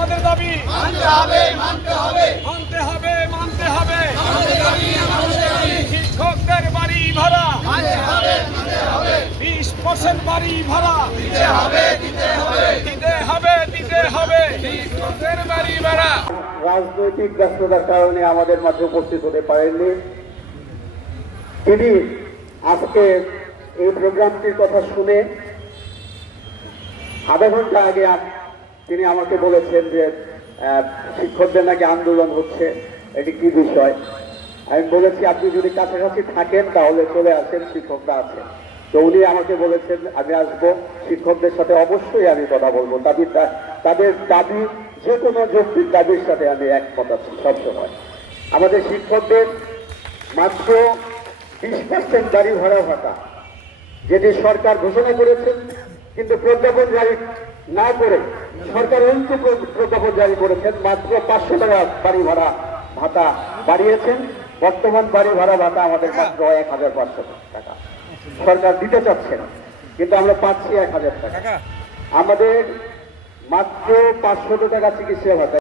মানতে হবে মানতে হবে। মানতে হবে মানতে হবে। শিক্ষকদের বাড়ি ভাড়া। বিশ পার্সেন্ট বাড়ি ভাড়া। দিতে হবে দিতে হবে। দিতে হবে শিক্ষকদের বাড়ি ভাড়া। রাজনৈতিক ব্যস্ততার কারণে আমাদের মাঝে উপস্থিত হতে পারেননি। তিনি আজকে এই প্রোগ্রামটির কথা শুনে আধা ঘণ্টা আগে তিনি আমাকে বলেছেন যে শিক্ষকদের নাকি আন্দোলন হচ্ছে, এটি কি বিষয়? আমি বলেছি, আপনি যদি কাছাকাছি থাকেন, তাহলে চলে আসেন, শিক্ষকরা আছেন। তো উনি আমাকে বলেছেন, আমি আসব, শিক্ষকদের সাথে অবশ্যই আমি কথা বলব। দাবি তাদের দাবি, যে কোনো যৌক্তিক দাবির সাথে আমি একমত আছি সবসময়। আমাদের শিক্ষকদের মাত্র বিশ পার্সেন্ট গাড়ি ভাড়া ভাতা, যেটি সরকার ঘোষণা করেছেন কিন্তু প্রজ্ঞাপন জারি না করে সরকার এই প্র- প্রজ্ঞাপন জারি করেছেন মাত্র পাঁচশো টাকা বাড়ি ভাড়া ভাতা বাড়িয়েছেন। বর্তমান বাড়ি ভাড়া ভাতা আমাদের মাত্র এক হাজার পাঁচশো টাকা। সরকার দিতে চাচ্ছে না কিন্তু আমরা পাচ্ছি এক হাজার টাকা। আমাদের মাত্র পাঁচশো টাকা চিকিৎসা ভাতা।